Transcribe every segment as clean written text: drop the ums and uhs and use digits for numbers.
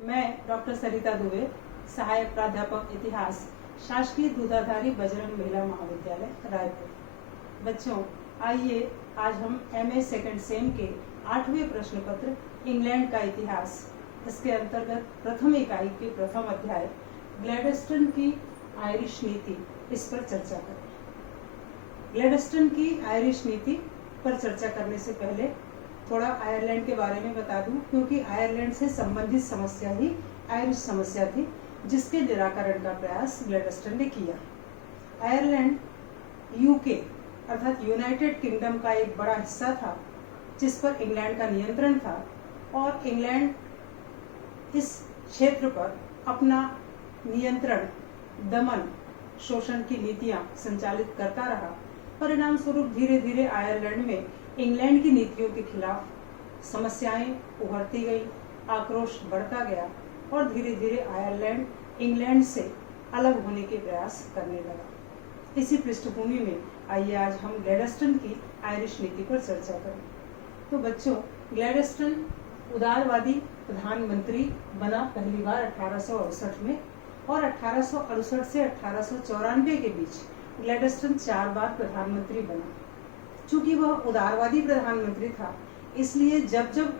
मैं डॉक्टर सरिता दुबे, सहायक प्राध्यापक इतिहास, शासकीय दूधाधारी बजरंग महिला महाविद्यालय रायपुर। बच्चों, आइए आज हम MA सेकंड सेम के 8वें प्रश्न पत्र इंग्लैंड का इतिहास, इसके अंतर्गत प्रथम इकाई के प्रथम अध्याय ग्लैडस्टन की आयरिश नीति, इस पर चर्चा करें। ग्लैडस्टन की आयरिश नीति पर चर्चा करने से पहले थोड़ा आयरलैंड के बारे में बता दूं, क्योंकि आयरलैंड से संबंधित समस्या ही आयरिश समस्या थी, जिसके निराकरण का प्रयास ग्लैडस्टन ने किया। आयरलैंड यूके अर्थात यूनाइटेड किंगडम का एक बड़ा हिस्सा था, जिस पर इंग्लैंड का नियंत्रण था, और इंग्लैंड इस क्षेत्र पर अपना नियंत्रण, दमन, शोषण की नीतियां संचालित करता रहा। परिणाम स्वरूप धीरे धीरे आयरलैंड में इंग्लैंड की नीतियों के खिलाफ समस्याएं उभरती गई, आक्रोश बढ़ता गया और धीरे धीरे आयरलैंड इंग्लैंड से अलग होने के प्रयास करने लगा। इसी पृष्ठभूमि में आइए आज हम ग्लैडस्टन की आयरिश नीति पर चर्चा करें। तो बच्चों, ग्लैडस्टन उदारवादी प्रधानमंत्री बना पहली बार 1868 में, और 1868 से 1894 के बीच ग्लैडस्टन 4 बार प्रधानमंत्री बना। चूंकि वह उदारवादी प्रधानमंत्री था, इसलिए जब जब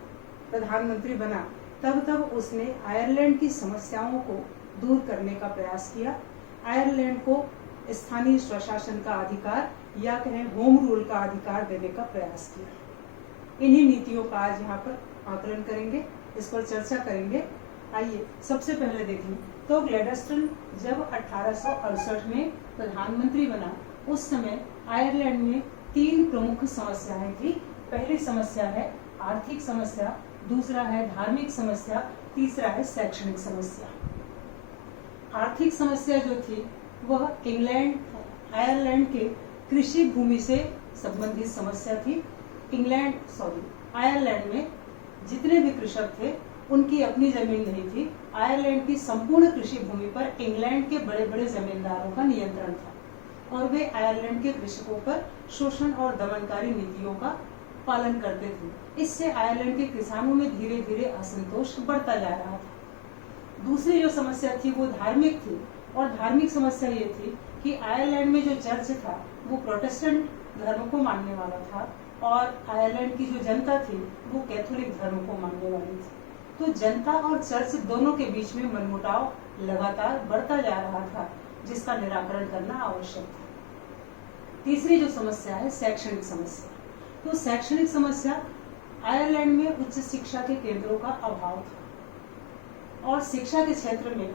प्रधानमंत्री बना तब तब उसने आयरलैंड की समस्याओं को दूर करने का प्रयास किया। आयरलैंड को स्थानीय स्वशासन का अधिकार या कहें होम रूल का अधिकार देने का प्रयास किया। इन्हीं नीतियों का आज यहाँ पर आकलन करेंगे, इस पर चर्चा करेंगे। आइए सबसे पहले देखें तो ग्लैडस्टन जब 1868 में प्रधानमंत्री बना, उस समय आयरलैंड में 3 प्रमुख समस्याएं थी। पहली समस्या है आर्थिक समस्या, दूसरा है धार्मिक समस्या, तीसरा है शैक्षणिक समस्या। आर्थिक समस्या जो थी वह आयरलैंड के कृषि भूमि से संबंधित समस्या थी। आयरलैंड में जितने भी कृषक थे उनकी अपनी जमीन नहीं थी। आयरलैंड की संपूर्ण कृषि भूमि पर इंग्लैंड के बड़े बड़े जमींदारों का नियंत्रण था, और वे आयरलैंड के कृषकों पर शोषण और दमनकारी नीतियों का पालन करते थे। इससे आयरलैंड के किसानों में धीरे धीरे असंतोष बढ़ता जा रहा था। दूसरी जो समस्या थी वो धार्मिक थी, और धार्मिक समस्या ये थी कि आयरलैंड में जो चर्च था वो प्रोटेस्टेंट धर्म को मानने वाला था, और आयरलैंड की जो जनता थी वो कैथोलिक धर्म को मानने वाली थी। तो जनता और चर्च दोनों के बीच में मनमुटाव लगातार बढ़ता जा रहा था, जिसका निराकरण करना आवश्यक था। तीसरी जो समस्या है शैक्षणिक समस्या। तो शैक्षणिक समस्या, आयरलैंड में उच्च शिक्षा के केंद्रों का अभाव था, और शिक्षा के क्षेत्र में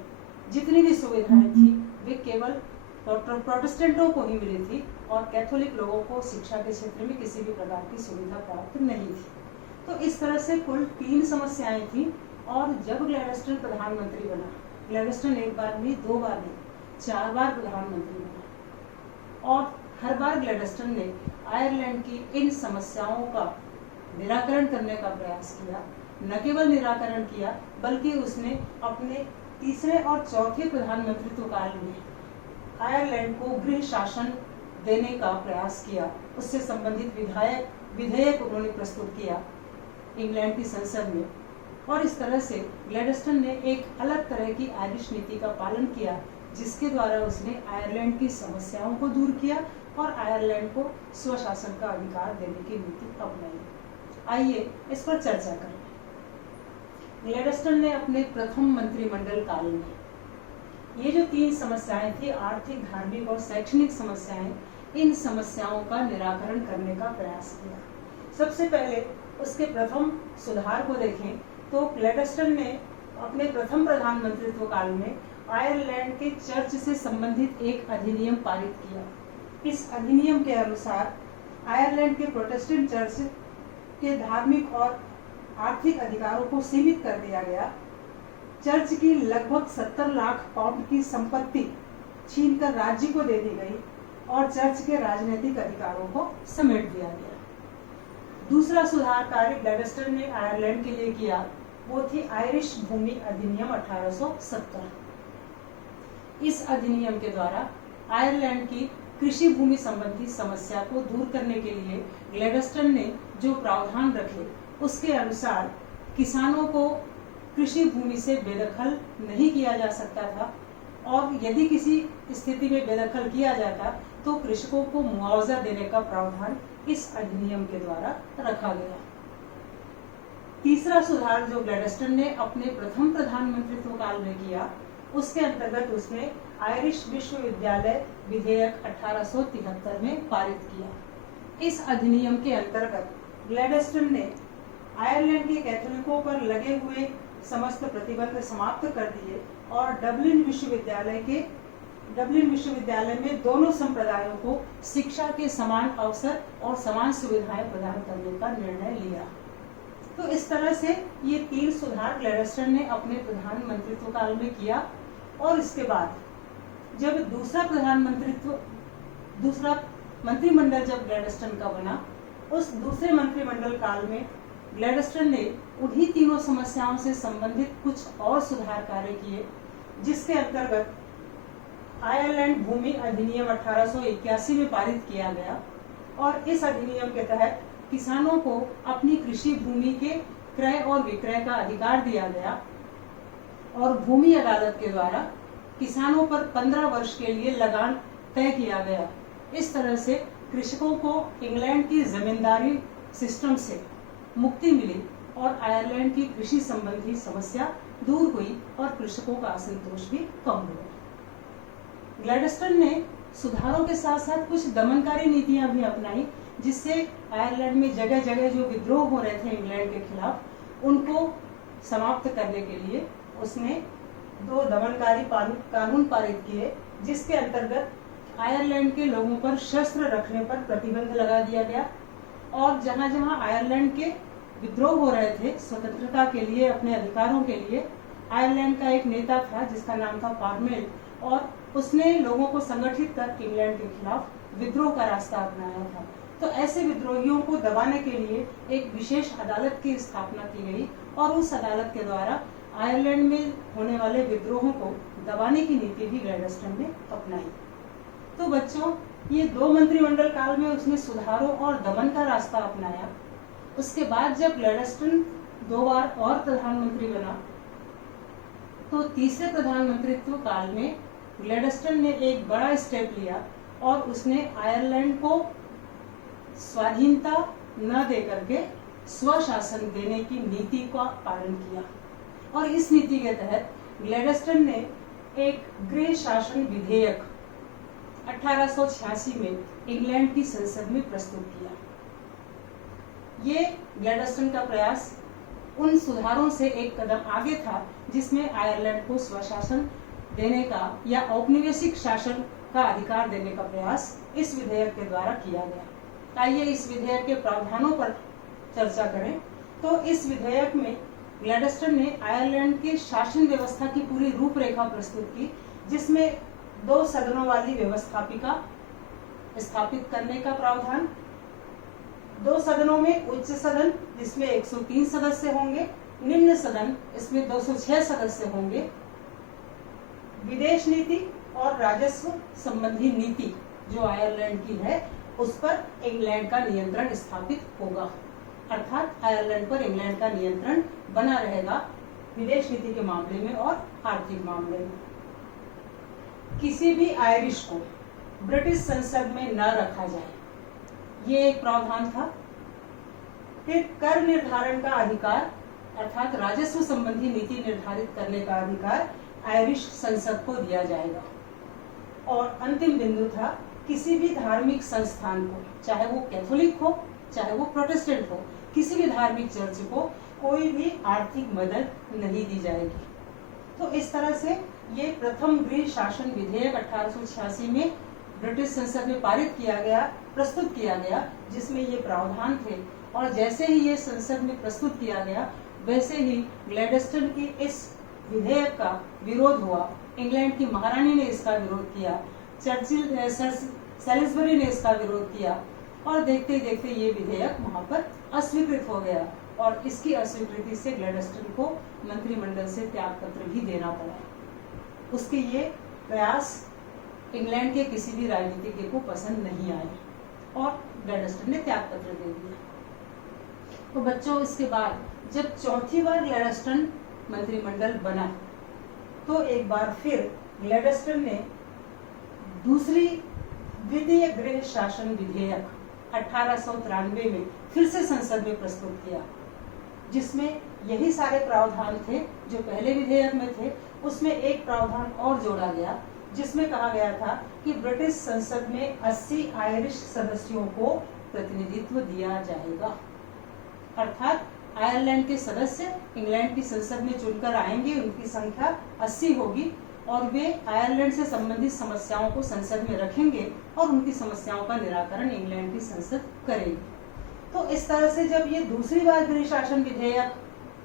जितनी भी सुविधाएं थी वे केवल प्रोटेस्टेंटों को ही मिली थी, और कैथोलिक लोगों को शिक्षा के क्षेत्र में किसी भी प्रकार की सुविधा प्राप्त नहीं थी। तो इस तरह से कुल 3 समस्याएं थी। और जब ग्लैडस्टन प्रधानमंत्री बना, ग्लैडस्टन एक बार नहीं, 2 बार नहीं, 4 बार प्रधानमंत्री बना, और हर बार ग्लैडस्टन ने आयरलैंड की इन समस्याओं का निराकरण करने का प्रयास किया। न केवल निराकरण किया, बल्कि उसने अपने तीसरे और चौथे प्रधानमंत्रित्व काल में आयरलैंड को गृह शासन देने का प्रयास किया। उससे संबंधित विधेयक उन्होंने प्रस्तुत किया इंग्लैंड की संसद में, और इस तरह से ग्लैडस्टन ने एक अलग तरह की आयरिश नीति का पालन किया, जिसके द्वारा उसने आयरलैंड की समस्याओं को दूर किया और आयरलैंड को स्वशासन का अधिकार देने की नीति अपनाई। आइए इस पर चर्चा करें। ग्लैडस्टन ने अपने प्रथम मंत्रिमंडल काल में ये जो 3 समस्याएं थी, आर्थिक, धार्मिक और शैक्षणिक समस्याएं, इन समस्याओं का निराकरण करने का प्रयास किया। सबसे पहले उसके प्रथम सुधार को देखें तो ग्लैडस्टन ने अपने प्रथम प्रधानमंत्रित्व काल में आयरलैंड के चर्च से संबंधित एक अधिनियम पारित किया। इस अधिनियम के अनुसार आयरलैंड के प्रोटेस्टेंट चर्च के धार्मिक और आर्थिक अधिकारों को सीमित कर दिया गया। चर्च की लगभग 70 लाख पाउंड की संपत्ति छीनकर राज्य को दे दी गई, और चर्च के राजनीतिक अधिकारों को समेट दिया गया। दूसरा सुधार कार्य ग्लैडस्टन ने आयरलैंड के लिए किया, वो थी आयरिश भूमि अधिनियम 1870। इस अधिनियम के द्वारा आयरलैंड की कृषि भूमि संबंधी समस्या को दूर करने के लिए ग्लैडस्टन ने जो प्रावधान रखे, उसके अनुसार किसानों को कृषि भूमि से बेदखल नहीं किया जा सकता था, और यदि किसी स्थिति में बेदखल किया जाता तो कृषकों को मुआवजा देने का प्रावधान इस अधिनियम के द्वारा रखा गया। तीसरा सुधार जो ग्लैडस्टन ने अपने प्रथम प्रधानमंत्रित्व काल में किया, उसके अंतर्गत उसने आयरिश विश्वविद्यालय विधेयक 1873 में पारित किया। इस अधिनियम के अंतर्गत ग्लैडस्टन ने आयरलैंड के कैथोलिकों पर लगे हुए समस्त प्रतिबंध समाप्त कर दिए और डबलिन विश्वविद्यालय में दोनों संप्रदायों को शिक्षा के समान अवसर और समान सुविधाएं प्रदान करने का निर्णय लिया। तो इस तरह से ये 3 सुधार ग्लैडस्टन ने अपने प्रधानमंत्रित्व काल में किया। और इसके बाद जब दूसरा मंत्रिमंडल जब ग्लैडस्टन का बना, उस दूसरे मंत्रिमंडल काल में ग्लैडस्टन ने उन्हीं तीनों समस्याओं से संबंधित कुछ और सुधार कार्य किए, जिसके अंतर्गत आयरलैंड भूमि अधिनियम 1881 में पारित किया गया। और इस अधिनियम के तहत किसानों को अपनी कृषि भूमि के क्रय और विक्रय का अधिकार दिया गया और भूमि अदालत के द्वारा किसानों पर 15 वर्ष के लिए लगान तय किया गया। इस तरह से कृषकों को इंग्लैंड की जमींदारी सिस्टम से मुक्ति मिली और आयरलैंड की कृषि संबंधी समस्या दूर हुई और कृषकों का असंतोष भी कम हुआ। ग्लैडस्टन ने सुधारों के साथ साथ कुछ दमनकारी नीतियां भी अपनाई, जिससे आयरलैंड में जगह जगह जो विद्रोह हो रहे थे इंग्लैंड के खिलाफ, उनको समाप्त करने के लिए उसने 2 दमनकारी कानून पारित किए, जिसके अंतर्गत आयरलैंड के लोगों पर शस्त्र रखने पर प्रतिबंध लगा दिया गया। और जहां जहां आयरलैंड के विद्रोह हो रहे थे स्वतंत्रता के लिए, अपने अधिकारों के लिए, आयरलैंड का एक नेता था जिसका नाम था पार्मेल, और उसने लोगों को संगठित कर इंग्लैंड के खिलाफ विद्रोह का रास्ता अपनाया था। तो ऐसे विद्रोहियों को दबाने के लिए एक विशेष अदालत की स्थापना की गई और उस अदालत के द्वारा आयरलैंड में होने वाले विद्रोहों को दबाने की नीति भी ग्लैडस्टन ने अपनाई। तो बच्चों, ये 2 मंत्रिमंडल काल में उसने सुधारों और दमन का रास्ता अपनाया। उसके बाद जब ग्लैडस्टन 2 बार और प्रधानमंत्री बना, तो तीसरे प्रधानमंत्रित्व काल में ग्लैडस्टन ने एक बड़ा स्टेप लिया और उसने आयरलैंड को स्वाधीनता न देकर के स्वशासन देने की नीति का पालन किया। और इस नीति के तहत ग्लैडस्टन ने एक गृह शासन विधेयक 1886 में इंग्लैंड की संसद में प्रस्तुत किया। ये ग्लैडस्टन का प्रयास उन सुधारों से एक कदम आगे था जिसमें आयरलैंड को स्वशासन देने का या औपनिवेशिक शासन का अधिकार देने का प्रयास इस विधेयक के द्वारा किया गया। आइए इस विधेयक के प्रावधानों पर चर्चा करें। तो इस विधेयक में ग्लैडस्टन ने आयरलैंड के शासन व्यवस्था की पूरी रूपरेखा प्रस्तुत की, जिसमें 2 सदनों वाली व्यवस्थापिका स्थापित करने का प्रावधान, 2 सदनों में उच्च सदन जिसमें 103 सदस्य होंगे, निम्न सदन इसमें 206 सदस्य होंगे, विदेश नीति और राजस्व संबंधी नीति जो आयरलैंड की है उस पर इंग्लैंड का नियंत्रण स्थापित होगा। अर्थात आयरलैंड पर इंग्लैंड का नियंत्रण बना रहेगा विदेश नीति के मामले में और आर्थिक मामले में। किसी भी आयरिश को ब्रिटिश संसद में न रखा जाए, ये एक प्रावधान था। फिर कर निर्धारण का अधिकार अर्थात राजस्व संबंधी नीति निर्धारित करने का अधिकार आयरिश संसद को दिया जाएगा। और अंतिम बिंदु था, किसी भी धार्मिक संस्थान को, चाहे वो कैथोलिक हो चाहे वो प्रोटेस्टेंट हो, किसी भी धार्मिक चर्च को कोई भी आर्थिक मदद नहीं दी जाएगी। तो इस तरह से ये प्रथम गृह शासन विधेयक 1886 में ब्रिटिश संसद में पारित किया गया, प्रस्तुत किया गया, जिसमें ये प्रावधान थे। और जैसे ही ये संसद में प्रस्तुत किया गया, वैसे ही ग्लैडस्टन की इस विधेयक का विरोध हुआ। इंग्लैंड की महारानी ने इसका विरोध किया, सैलिसबरी ने इसका विरोध किया, और देखते देखते ये विधेयक वहां पर अस्वीकृत हो गया। और इसकी अस्वीकृति से ग्लैडस्टन को मंत्रिमंडल से त्याग पत्र भी देना पड़ा। उसके ये प्रयास इंग्लैंड के किसी भी राजनीतिज्ञ को पसंद नहीं आए और ग्लैडस्टन ने त्याग पत्र दे दिया। तो बच्चों, इसके बाद जब चौथी बार ग्लैडस्टन मंत्रिमंडल बना तो एक बार फिर ग्लैडस्टन ने दूसरी द्वितीय गृह शासन विधेयक 1893 में फिर से संसद में प्रस्तुत किया, जिसमें यही सारे प्रावधान थे जो पहले विधेयक में थे। उसमें एक प्रावधान और जोड़ा गया जिसमें कहा गया था कि ब्रिटिश संसद में 80 आयरिश सदस्यों को प्रतिनिधित्व दिया जाएगा, अर्थात आयरलैंड के सदस्य इंग्लैंड की संसद में चुनकर आएंगे, उनकी संख्या 80 होगी और वे आयरलैंड से संबंधित समस्याओं को संसद में रखेंगे और उनकी समस्याओं का निराकरण इंग्लैंड की संसद करेगी। तो इस तरह से जब ये दूसरी बार गृह शासन विधेयक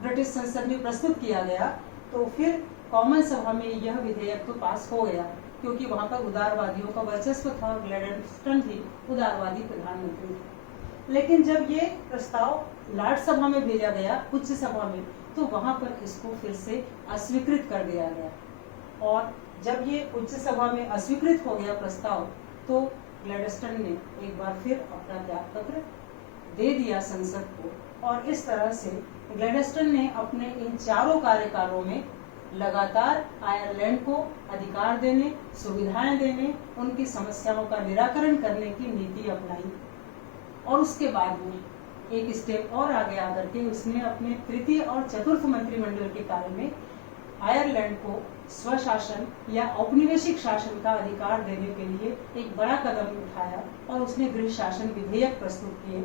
ब्रिटिश संसद में प्रस्तुत किया गया तो फिर कॉमन सभा में यह विधेयक तो पास हो गया, क्योंकि वहां पर उदारवादियों का वर्चस्व था। ग्लैडस्टन भी उदारवादी प्रधानमंत्री थे। लेकिन जब ये प्रस्ताव लॉर्ड सभा में भेजा गया, उच्च सभा में, तो वहां पर इसको फिर से अस्वीकृत कर दिया गया। और जब ये उच्च सभा में अस्वीकृत हो गया प्रस्ताव, तो ग्लैडस्टन ने एक बार फिर अपना त्याग पत्र दे दिया संसद को। और इस तरह से ग्लैडस्टन ने अपने इन चारों कार्यकालों में लगातार आयरलैंड को अधिकार देने, सुविधाएं देने, उनकी समस्याओं का निराकरण करने की नीति अपनाई। और उसके बाद में एक स्टेप और आगे आकर के उसने अपने तृतीय और चतुर्थ मंत्रिमंडल के काल में आयरलैंड को स्वशासन या औपनिवेशिक शासन का अधिकार देने के लिए एक बड़ा कदम उठाया और उसने गृह शासन विधेयक प्रस्तुत किए।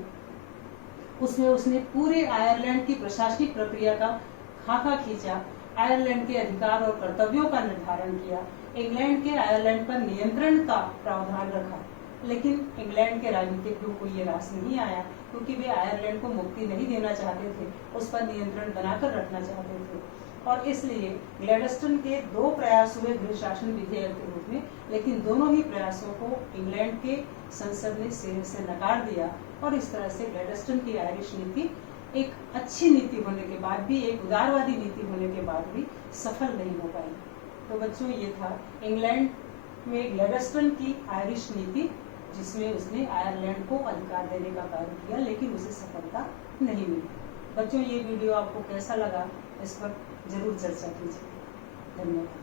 उसमें उसने पूरे आयरलैंड की प्रशासनिक प्रक्रिया का खाका खींचा, आयरलैंड के अधिकार और कर्तव्यों का निर्धारण किया, इंग्लैंड के आयरलैंड पर नियंत्रण का प्रावधान रखा। लेकिन इंग्लैंड के राजनीतिज्ञों को ये रास नहीं आया, क्योंकि वे आयरलैंड को मुक्ति नहीं देना चाहते थे, उस पर नियंत्रण बनाकर रखना चाहते थे। और इसलिए ग्लैडस्टन के 2 प्रयास हुए गृह शासन विधेयक के रूप में, लेकिन दोनों ही प्रयासों को इंग्लैंड के संसद ने सिरे से नकार दिया। और इस तरह से ग्लैडस्टन की आयरिश नीति एक अच्छी नीति होने के बाद भी, एक उदारवादी नीति होने के बाद भी सफल नहीं हो पाई। तो बच्चों, ये था इंग्लैंड में ग्लैडस्टन की आयरिश नीति, जिसमें उसने आयरलैंड को अधिकार देने का कार्य किया, लेकिन उसे सफलता नहीं मिली। बच्चों, ये वीडियो आपको कैसा लगा, इस पर जरूर चर्चा कीजिए। धन्यवाद।